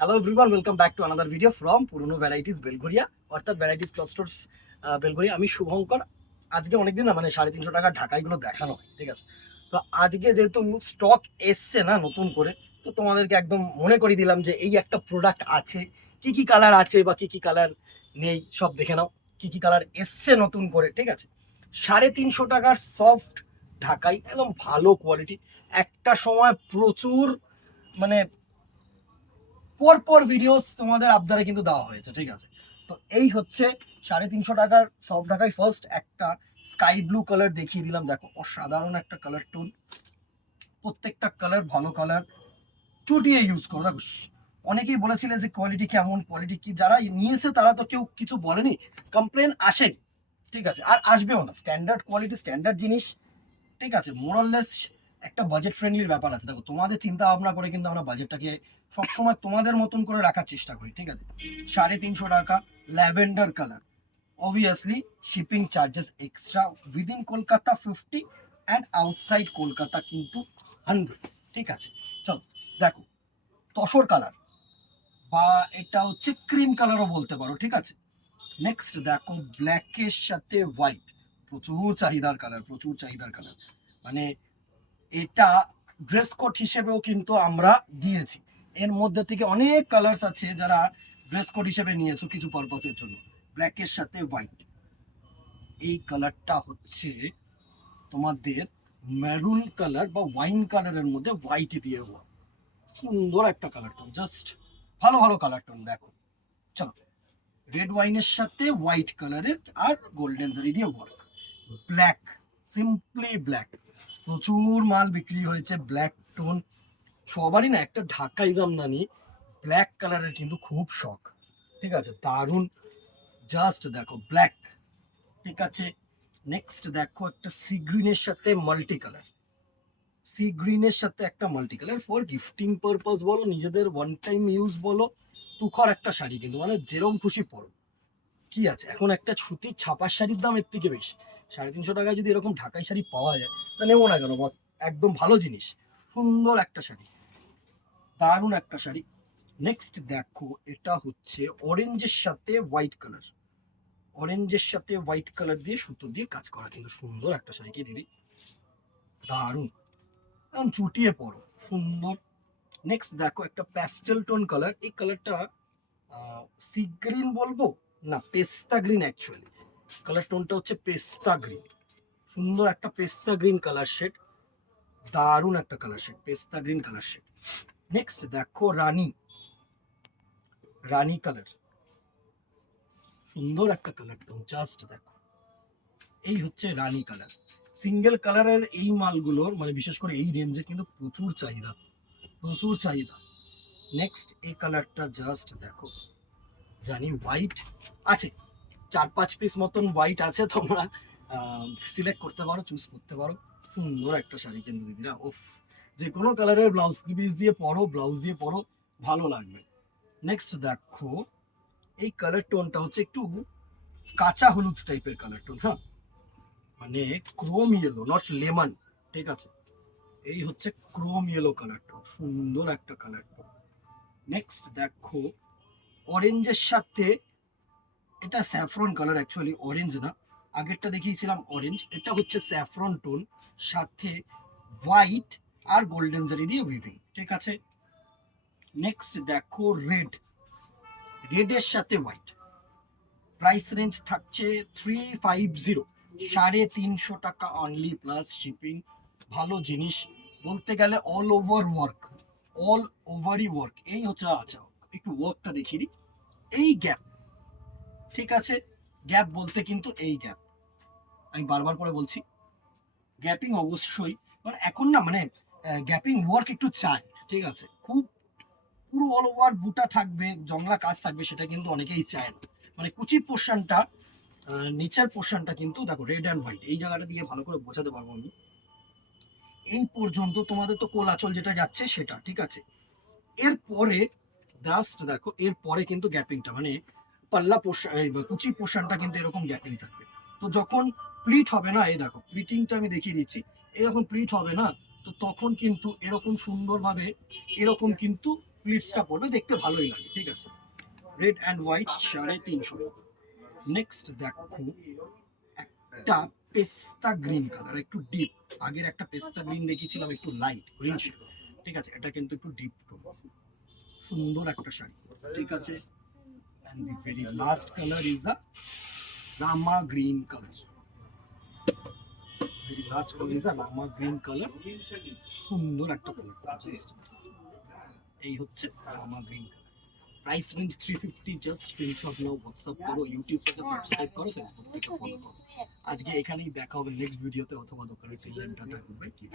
Hello everyone, welcome back to another video from পুরনো varieties Belgharia, অর্থাৎ varieties cloth stores Belgharia. আমি শুভঙ্কর। আজকে অনেকদিন না 350 টাকার ঢাকাইগুলো দেখানো হয়, ঠিক আছে? তো আজকে যেহেতু স্টক এসছে না নতুন করে, তো তোমাদেরকে একদম মনে করিয়ে দিলাম যে এই একটা প্রোডাক্ট আছে, কি কি কালার আছে বা কি কি কালার নেই সব দেখে নাও। কি কি কালার এসছে নতুন করে, ঠিক আছে? 350 টাকার সফট ঢাকাই, একদম ভালো কোয়ালিটি। একটা সময় প্রচুর মানে পরপর ভিডিওস তোমাদের আবদারে কিন্তু দেওয়া হয়েছে, ঠিক আছে? তো এই হচ্ছে 350 টাকার সফট ঢাকাই। ফার্স্ট একটা স্কাই ব্লু কালার দেখিয়ে দিলাম, দেখো অসাধারণ একটা কালার টোন। প্রত্যেকটা কালার ভালো কালার, চুটিয়ে ইউজ করো। দেখো অনেকেই বলেছিলে যে কোয়ালিটি কেমন, কোয়ালিটি কি, যারা নিয়েছে তারা তো কেউ কিছু বলেনি, কমপ্লেন আসেনি, ঠিক আছে? আর আসবেও না। স্ট্যান্ডার্ড কোয়ালিটি, স্ট্যান্ডার্ড জিনিস, ঠিক আছে? মোরাললেস একটা বাজেট ফ্রেন্ডলির ব্যাপার আছে। দেখো তোমাদের চিন্তা ভাবনা করে কিন্তু আমরা বাজেটটাকে সবসময় তোমাদের মতন করে রাখার চেষ্টা করি, ঠিক আছে? 350 টাকা, lavender colour. Obviously shipping charges extra, within Kolkata 50 and outside Kolkata কিন্তু 100, ঠিক আছে? চলো দেখো, তসর কালার বা এটা হচ্ছে ক্রিম কালারও বলতে পারো, ঠিক আছে? নেক্সট দেখো ব্ল্যাকের সাথে হোয়াইট, প্রচুর চাহিদার কালার, প্রচুর চাহিদার কালার। মানে এটা ড্রেস কোড হিসেবেও কিন্তু আমরা দিয়েছি। এর মধ্যে থেকে অনেক কালার্স আছে যারা ড্রেস কোড হিসেবে নিয়েছো কিছু পারপাসের জন্য। ব্ল্যাকের সাথে হোয়াইট, এই কালারটা হচ্ছে তোমাদের মেরুন কালার বা ওয়াইন কালারের মধ্যে হোয়াইট দিয়ে হওয়া, সুন্দর একটা কালার টোন, জাস্ট ভালো ভালো কালার টোন। দেখো চলো, রেড ওয়াইনের সাথে হোয়াইট কালারের আর গোল্ডেন জারি দিয়ে ওয়ার্ক। ব্ল্যাক, সিম্পলি ব্ল্যাক, প্রচুর মাল বিক্রি হয়েছে ব্ল্যাক টোন। সবারই না একটা ঢাকাই জামদানি ব্ল্যাক কালারের কিন্তু খুব শখ, ঠিক আছে? দারুণ, জাস্ট দেখো ব্ল্যাক, ঠিক আছে? নেক্সট দেখো একটা সি গ্রিনের সাথে মাল্টি কালার, সি গ্রিনের সাথে একটা multi colour for gifting purpose বলো, নিজেদের ওয়ান টাইম ইউজ বলো। তুখর একটা শাড়ি কিন্তু, মানে যেরম খুশি পরো। কি আছে, এখন একটা সুতির ছাপার শাড়ির দাম এর থেকে বেশি। 350 টাকায় যদি এরকম ঢাকাই শাড়ি পাওয়া যায়, তা নেবো না কেন বল? একদম ভালো জিনিস, সুন্দর একটা শাড়ি, দারুণ একটা শাড়ি। নেক্সট দেখো, এটা হচ্ছে অরেঞ্জের সাথে হোয়াইট কালার, অরেঞ্জের সাথে হোয়াইট কালার দিয়ে সুতো দিয়ে কাজ করা কিন্তু সুন্দর একটা শাড়ি। কি দিদি, দারুণ, একদম চুটিয়ে পড়ো, সুন্দর। নেক্সট দেখো একটা প্যাস্টেল টোন কালার, এই কালারটা সি গ্রিন বলবো না, পেস্তা গ্রিন অ্যাকচুয়ালি। কালার টোনটা হচ্ছে পেস্তা গ্রিন, সুন্দর একটা পেস্তা গ্রিন কালার শেড, দারুণ একটা কালার শেড, পেস্তা গ্রিন কালার শেড। নেক্সট দেখো রানী, রানী কালার, সুন্দর একটা কালার টোন, জাস্ট দেখো এই হচ্ছে রানী কালার। সিঙ্গেল কালারের এই মালগুলোর মানে বিশেষ করে এই রেঞ্জে কিন্তু প্রচুর চাহিদা, প্রচুর চাহিদা। নেক্সট এই কালারটা জাস্ট দেখো, জানি হোয়াইট আছে, 4-5 পিস মতন হোয়াইট আছে, তোমরা সিলেক্ট করতে পারো, চুজ করতে পারো। সুন্দর একটা শাড়ি কিন্তু দিদিরা, ওফ, যে কোনো কালারের ব্লাউজ পিস দিয়ে পরো, ব্লাউজ দিয়ে পরো, ভালো লাগবে। নেক্সট দেখো, এই কালার টোনটা হচ্ছে একটু কাঁচা হলুদ টাইপের কালার টোন, হ্যাঁ, মানে ক্রোম ইয়েলো, নট লেমন, ঠিক আছে? এই হচ্ছে ক্রোম ইয়েলো কালার টোন, সুন্দর একটা কালার টোন। নেক্সট দেখো অরেঞ্জের সাথে, এটা স্যাফরন কালার, অ্যাকচুয়ালি অরেঞ্জ না, আগেরটা দেখিয়েছিলাম অরেঞ্জ, এটা হচ্ছে স্যাফরন টোন, সাথে হোয়াইট আর গোল্ডেন জারি দিয়ে উইভিং, ঠিক আছে? নেক্সট দেখো রেড, রেডের সাথে হোয়াইট, প্রাইস রেঞ্জ থাকছে 350, 350 টাকা অনলি প্লাস শিপিং। ভালো জিনিস বলতে গেলে অল ওভার ওয়ার্ক, অল ওভারই ওয়ার্ক। এই হচ্ছে, আচ্ছা একটু ওয়ার্কটা দেখিয়ে দিই, এই গ্যাপ, ঠিক আছে? গ্যাপ বলতে কিন্তু এই গ্যাপ, আমি বারবার করে বলছি, গ্যাপিং অবশ্যই, কারণ এখন না মানে গ্যাপিং ওয়ার্ক একটু চাই, ঠিক আছে? খুব পুরো অল ওভার বুটা থাকবে, জংলা কাজ থাকবে, সেটা কিন্তু অনেকেই চায় না। মানে কুচি পোর্শনটা, নিচের পোর্শনটা কিন্তু দেখো রেড অ্যান্ড হোয়াইট, এই জায়গাটা দিয়ে ভালো করে বোঝাতে পারবো আমি। এই পর্যন্ত তোমাদের তো কোল আঁচল যেটা যাচ্ছে সেটা, ঠিক আছে? এরপরে জাস্ট দেখো, এরপরে কিন্তু গ্যাপিংটা মানে পাল্লা পোর্শন, কুচি পোর্শনটা কিন্তু এরকম গ্যাপিং থাকবে। তো যখন প্লিট হবে না, এই দেখো প্লিটিংটা আমি দেখিয়ে দিচ্ছি, এই যখন প্লিট হবে না, তো তখন কিন্তু এরকম সুন্দরভাবে এরকম কিন্তু প্লিটসটা পড়বে, দেখতে ভালোই লাগে, ঠিক আছে। রেড অ্যান্ড হোয়াইট 350 টাকা। নেক্সট দেখো একটা পেস্তা গ্রিন কালার, একটু ডিপ। আগের একটা পেস্তা গ্রিন দেখিয়েছিলাম একটু লাইট গ্রিন শেড, ঠিক আছে, এটা কিন্তু একটু ডিপ টোন, সুন্দর একটা শাড়ি, ঠিক আছে। and the very last color is a rama green color. very last color is a rama green color, সুন্দর একটা কালার, এই হচ্ছে Rama green colour. Price range 350, just screenshot নাও, হোয়াটসঅ্যাপ করো, ইউটিউব থেকে সাবস্ক্রাইব করো, ফেসবুক থেকে ফলো করো। আজকে এখানেই দেখা হবে নেক্সট ভিডিওতে অথবা দোকানে। Till then tata, good bye, keep